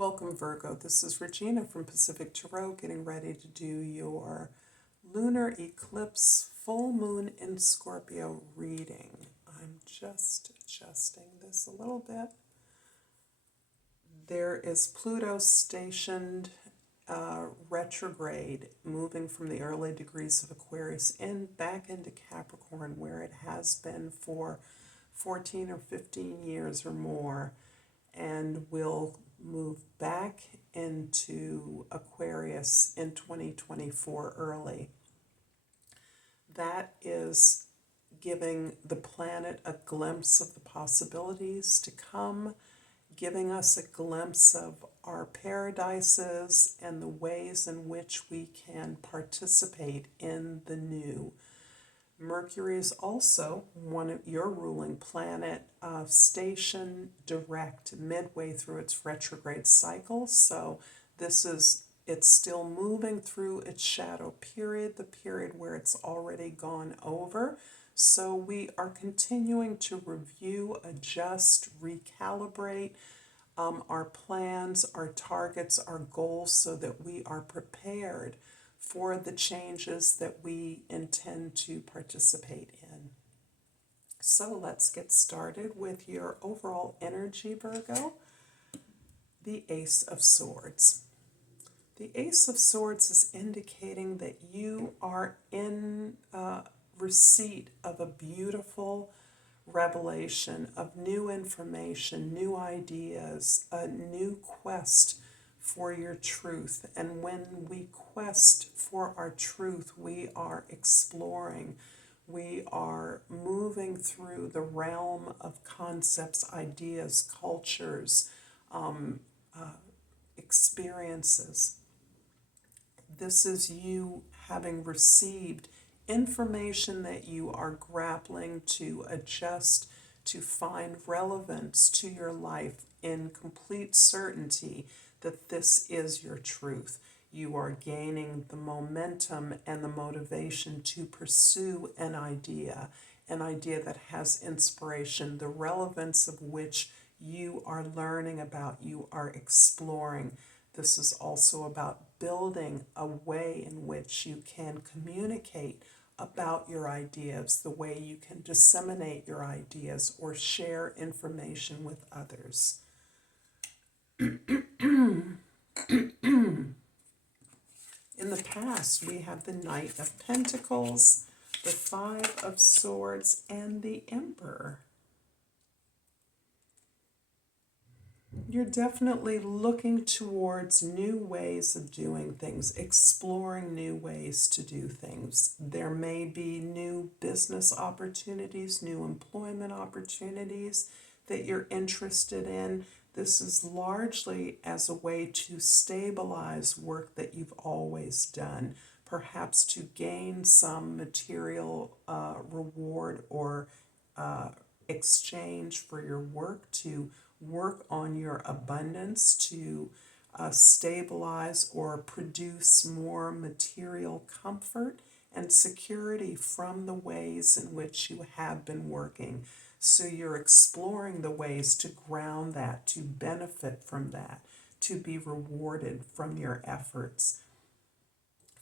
Welcome, Virgo. This is Regina from Pacific Tarot, getting ready to do your Lunar Eclipse full moon in Scorpio reading. I'm just adjusting this a little bit. There is Pluto stationed retrograde, moving from the early degrees of Aquarius back into Capricorn, where it has been for 14 or 15 years or more, and will move back into Aquarius in 2024 early. That is giving the planet a glimpse of the possibilities to come, giving us a glimpse of our paradises and the ways in which we can participate in the new. Mercury is also one of your ruling planet, station direct midway through its retrograde cycle. So it's still moving through its shadow period, the period where it's already gone over. So we are continuing to review, adjust, recalibrate our plans, our targets, our goals, so that we are prepared for the changes that we intend to participate in. So let's get started with your overall energy, Virgo. The Ace of Swords. The Ace of Swords is indicating that you are in receipt of a beautiful revelation of new information, new ideas, a new quest for your truth. And when we quest for our truth, we are exploring, we are moving through the realm of concepts, ideas, cultures, experiences. This is you having received information that you are grappling to adjust, to find relevance to your life in complete certainty that this is your truth. You are gaining the momentum and the motivation to pursue an idea that has inspiration, the relevance of which you are learning about, you are exploring. This is also about building a way in which you can communicate about your ideas, the way you can disseminate your ideas or share information with others. In the past, we have the Knight of Pentacles, the Five of Swords, and the Emperor. You're definitely looking towards new ways of doing things, exploring new ways to do things. There may be new business opportunities, new employment opportunities that you're interested in. This is largely as a way to stabilize work that you've always done, perhaps to gain some material reward or exchange for your work, to work on your abundance, to stabilize or produce more material comfort and security from the ways in which you have been working. So you're exploring the ways to ground that, to benefit from that, to be rewarded from your efforts.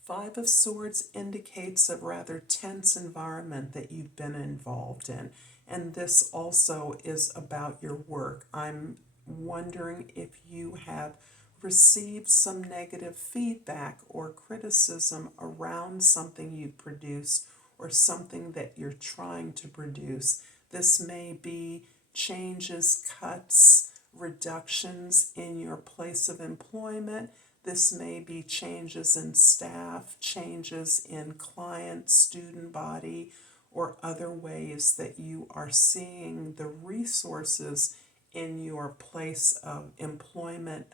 Five of Swords indicates a rather tense environment that you've been involved in. And this also is about your work. I'm wondering if you have received some negative feedback or criticism around something you produced or something that you're trying to produce. This may be changes, cuts, reductions in your place of employment. This may be changes in staff, changes in client, student body, or other ways that you are seeing the resources in your place of employment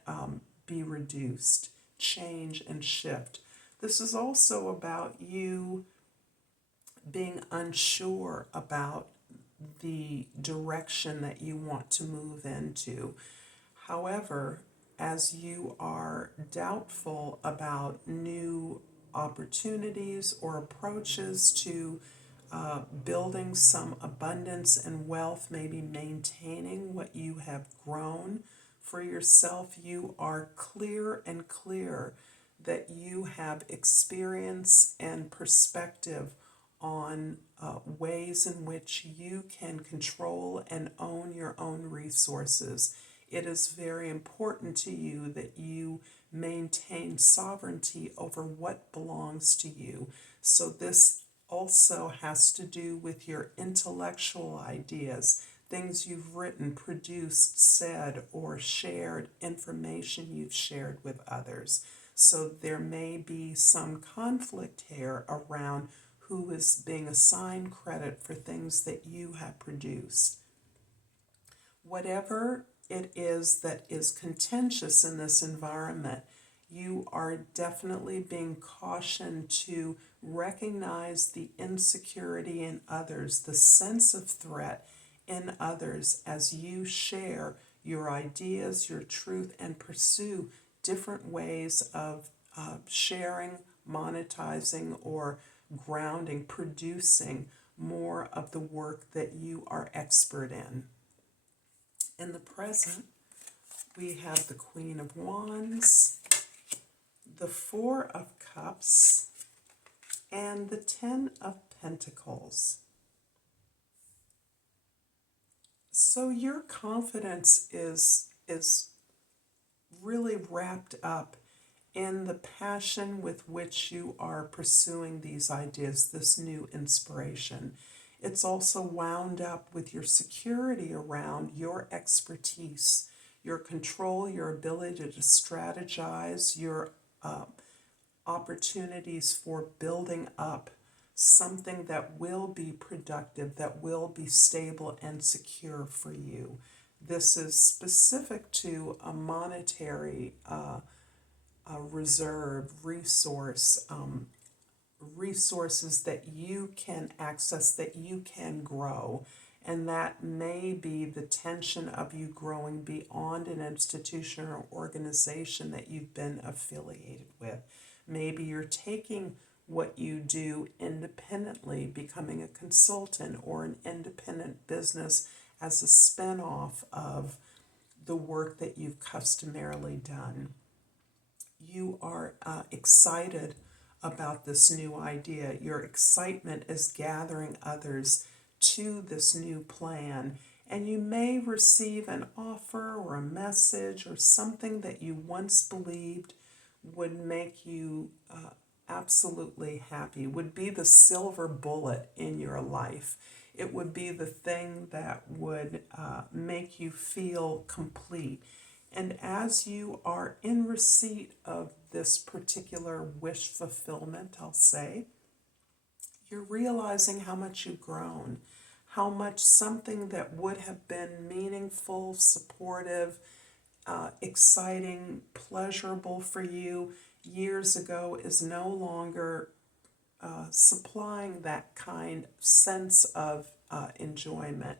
be reduced, change and shift. This is also about you being unsure about the direction that you want to move into. However, as you are doubtful about new opportunities or approaches to building some abundance and wealth, maybe maintaining what you have grown For yourself, you are clear and clear that you have experience and perspective on ways in which you can control and own your own resources. It is very important to you that you maintain sovereignty over what belongs to you. So this also has to do with your intellectual ideas, things you've written, produced, said, or shared, information you've shared with others. So there may be some conflict here around who is being assigned credit for things that you have produced. Whatever it is that is contentious in this environment, you are definitely being cautioned to recognize the insecurity in others, the sense of threat in others as you share your ideas, your truth, and pursue different ways of sharing, monetizing, or grounding, producing more of the work that you are expert in. In the present, we have the Queen of Wands, the Four of Cups, and the Ten of Pentacles. So your confidence is really wrapped up in the passion with which you are pursuing these ideas, this new inspiration. It's also wound up with your security around your expertise, your control, your ability to strategize, your opportunities for building up something that will be productive, that will be stable and secure for you. This is specific to a monetary reserve, resources that you can access, that you can grow. And that may be the tension of you growing beyond an institution or organization that you've been affiliated with. Maybe you're taking what you do independently, becoming a consultant or an independent business as a spin-off of the work that you've customarily done. You are excited about this new idea. Your excitement is gathering others to this new plan, and you may receive an offer or a message or something that you once believed would make you absolutely happy, would be the silver bullet in your life. It would be the thing that would make you feel complete. And as you are in receipt of this particular wish fulfillment, I'll say, you're realizing how much you've grown, how much something that would have been meaningful, supportive, exciting, pleasurable for you years ago is no longer supplying that kind of sense of enjoyment,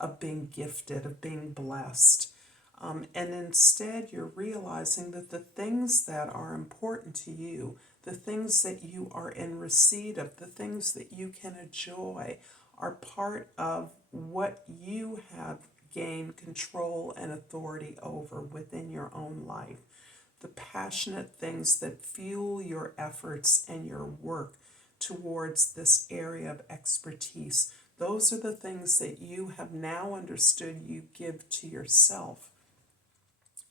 of being gifted, of being blessed. And instead, you're realizing that the things that are important to you, the things that you are in receipt of, the things that you can enjoy, are part of what you have gained control and authority over within your own life. The passionate things that fuel your efforts and your work towards this area of expertise, those are the things that you have now understood you give to yourself,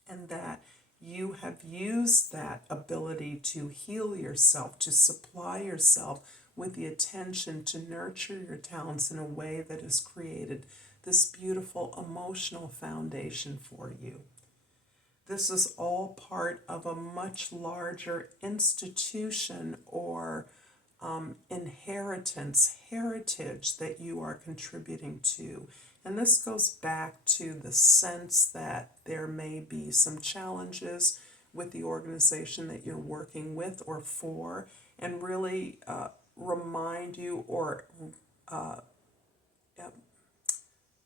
and that you have used that ability to heal yourself, to supply yourself with the attention to nurture your talents in a way that has created this beautiful emotional foundation for you. This is all part of a much larger institution or heritage that you are contributing to. And this goes back to the sense that there may be some challenges with the organization that you're working with or for, and really remind you or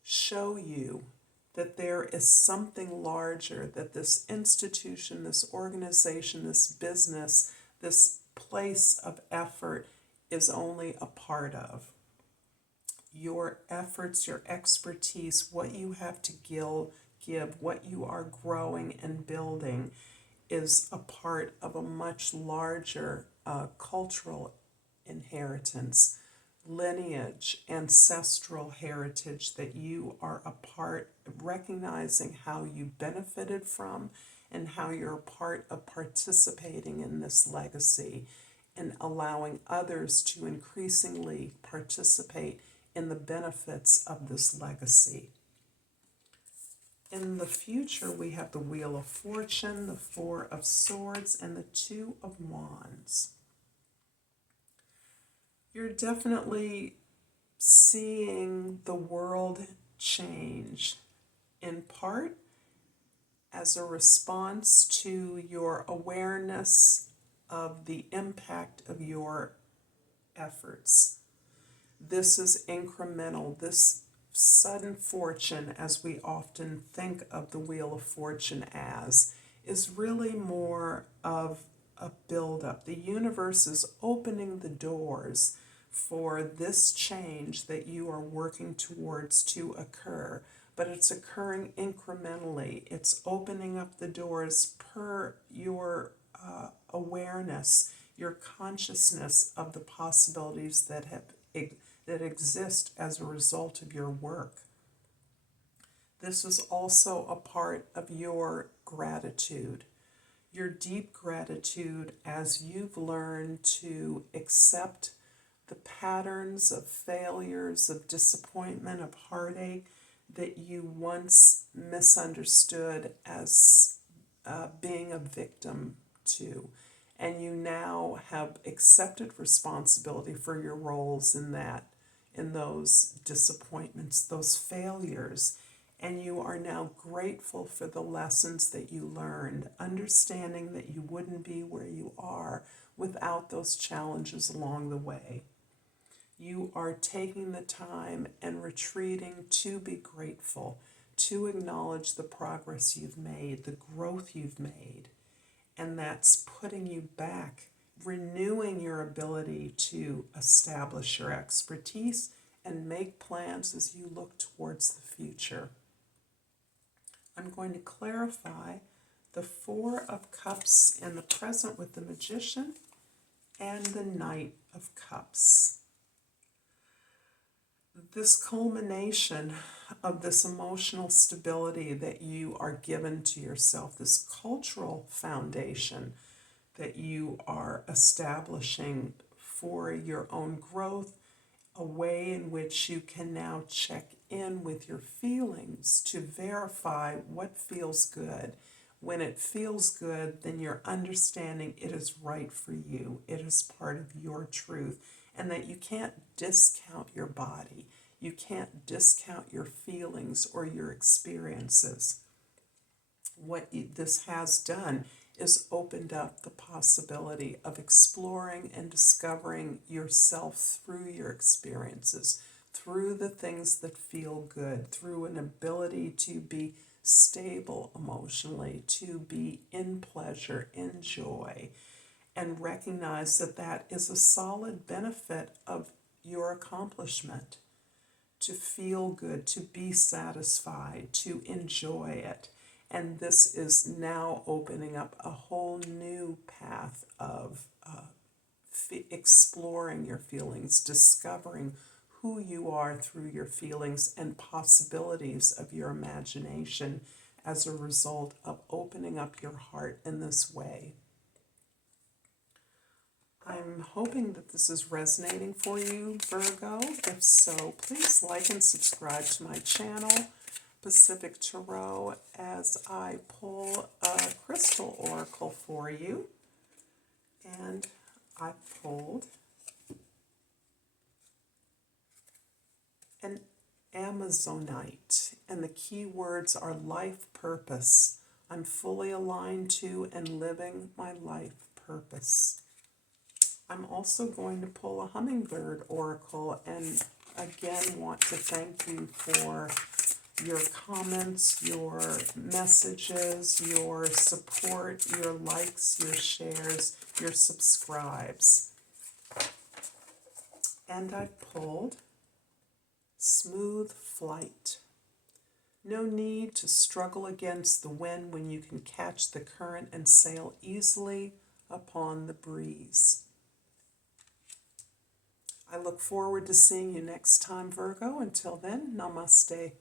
show you that there is something larger that this institution, this organization, this business, this place of effort is only a part of. Your efforts, your expertise, what you have to give, what you are growing and building, is a part of a much larger cultural inheritance, lineage, ancestral heritage that you are a part of, recognizing how you benefited from and how you're a part of participating in this legacy and allowing others to increasingly participate in the benefits of this legacy. In the future, we have the Wheel of Fortune, the Four of Swords, and the Two of Wands. You're definitely seeing the world change, in part as a response to your awareness of the impact of your efforts. This is incremental. This sudden fortune, as we often think of the Wheel of Fortune as, is really more of a buildup. The universe is opening the doors for this change that you are working towards to occur, but it's occurring incrementally. It's opening up the doors per your awareness, your consciousness of the possibilities that exist as a result of your work. This is also a part of your gratitude, your deep gratitude as you've learned to accept the patterns of failures, of disappointment, of heartache that you once misunderstood as being a victim to. And you now have accepted responsibility for your roles in that, in those disappointments, those failures. And you are now grateful for the lessons that you learned, understanding that you wouldn't be where you are without those challenges along the way. You are taking the time and retreating to be grateful, to acknowledge the progress you've made, the growth you've made. And that's putting you back, renewing your ability to establish your expertise and make plans as you look towards the future. I'm going to clarify the Four of Cups in the present with the Magician and the Knight of Cups. This culmination of this emotional stability that you are given to yourself, this cultural foundation that you are establishing for your own growth, a way in which you can now check in with your feelings to verify what feels good. When it feels good, then you're understanding it is right for you. It is part of your truth. And that you can't discount your body. You can't discount your feelings or your experiences. What this has done is opened up the possibility of exploring and discovering yourself through your experiences, through the things that feel good, through an ability to be stable emotionally, to be in pleasure, in joy, and recognize that that is a solid benefit of your accomplishment. To feel good, to be satisfied, to enjoy it. And this is now opening up a whole new path of exploring your feelings, discovering who you are through your feelings and possibilities of your imagination as a result of opening up your heart in this way. I'm hoping that this is resonating for you, Virgo. If so, please like and subscribe to my channel, Pacific Tarot, as I pull a crystal oracle for you. And I pulled an Amazonite, and the key words are life purpose. I'm fully aligned to and living my life purpose. I'm also going to pull a hummingbird oracle, and again want to thank you for your comments, your messages, your support, your likes, your shares, your subscribes. And I pulled Smooth Flight. No need to struggle against the wind when you can catch the current and sail easily upon the breeze. I look forward to seeing you next time, Virgo. Until then, namaste.